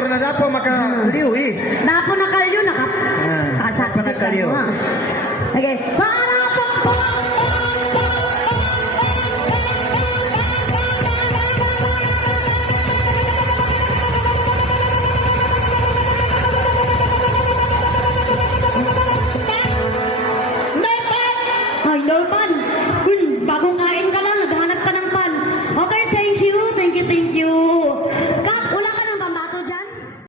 aktor na dapo makaliw eh. Napo na kayo, Ah, napo na kayo. Okay, para po